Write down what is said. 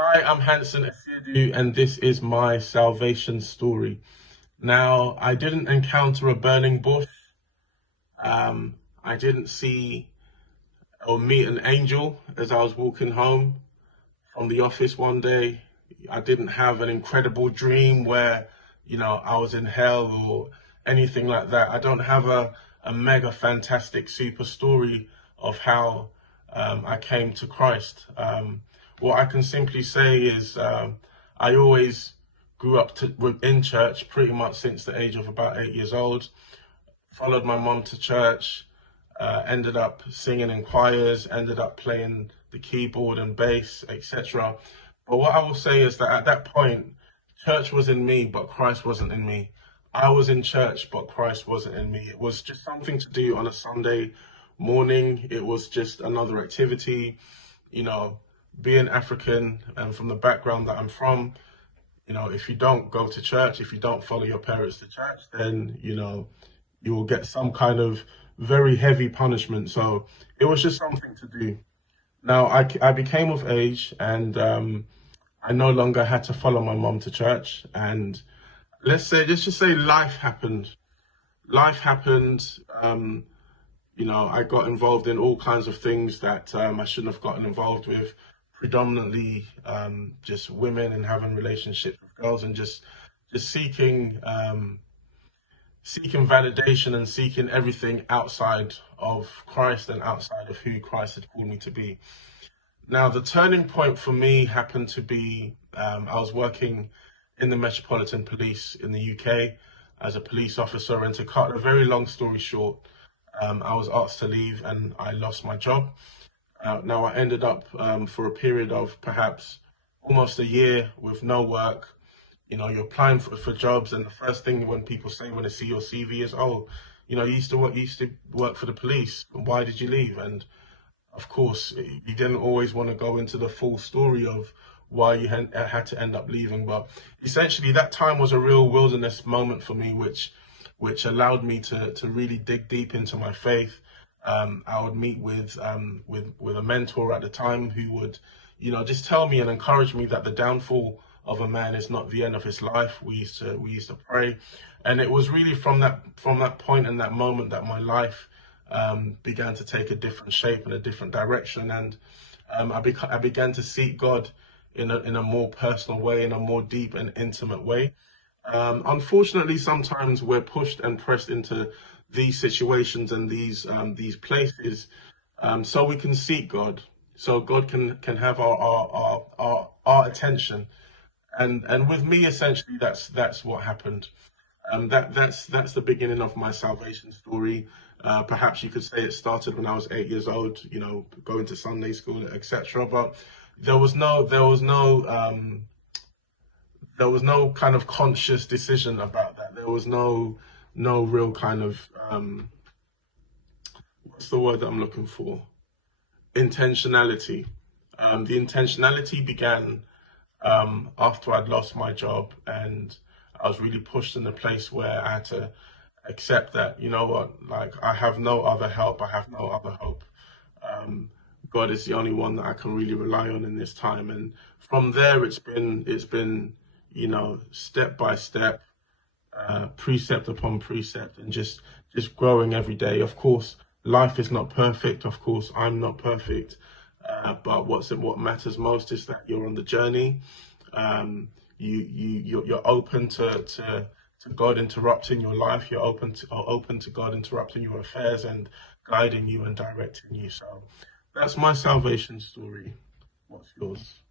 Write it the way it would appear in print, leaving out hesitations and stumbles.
Hi, I'm Hanson Asiedu, and this is my salvation story. Now, I didn't encounter a burning bush. I didn't see or meet an angel as I was walking home from the office one day. I didn't have an incredible dream where, I was in hell or anything like that. I don't have a mega fantastic super story of how I came to Christ. What I can simply say is I always grew up in church pretty much since the age of about 8 years old. Followed my mom to church, ended up singing in choirs, ended up playing the keyboard and bass, etc. But what I will say is that at that point, church was in me, but Christ wasn't in me. I was in church, but Christ wasn't in me. It was just something to do on a Sunday morning. It was just another activity. You know, being African and from the background that I'm from, if you don't go to church, if you don't follow your parents to church, then, you will get some kind of very heavy punishment. So it was just something to do. Now I became of age and I no longer had to follow my mom to church. And let's just say life happened. Life happened. I got involved in all kinds of things that I shouldn't have gotten involved with, predominantly just women and having relationships with girls and just seeking validation and seeking everything outside of Christ and outside of who Christ had called me to be. Now, the turning point for me happened to be I was working in the Metropolitan Police in the UK as a police officer, and to cut a very long story short, I was asked to leave and I lost my job. Now, I ended up for a period of perhaps almost a year with no work. You're applying for jobs, and the first thing when people say when they see your CV is, "Oh, you used to work for the police. Why did you leave?" And of course, you didn't always want to go into the full story of why you had to end up leaving. But essentially, that time was a real wilderness moment for me, which allowed me to really dig deep into my faith. I would meet with a mentor at the time who would, just tell me and encourage me that the downfall of a man is not the end of his life. We used to pray, and it was really from that point and that moment that my life began to take a different shape and a different direction, and I began to seek God in a more personal way, in a more deep and intimate way. Unfortunately, sometimes we're pushed and pressed into these situations and these places, so we can seek God, so God can have our attention. And with me, essentially, that's what happened. That's the beginning of my salvation story. Perhaps you could say it started when I was 8 years old, going to Sunday school, etc. But there was no kind of conscious decision about that. There was no real kind of what's the word that I'm looking for? Intentionality. The intentionality began after I'd lost my job, and I was really pushed in a place where I had to accept that, you know what, like I have no other help, I have no other hope. Um, God is the only one that I can really rely on in this time. And from there, it's been, step by step, precept upon precept, and just growing every day. Of course, life is not perfect. Of course, I'm not perfect. But what matters most is that you're on the journey. You're open to God interrupting your life. You're open to God interrupting your affairs and guiding you and directing you. So that's my salvation story. What's yours?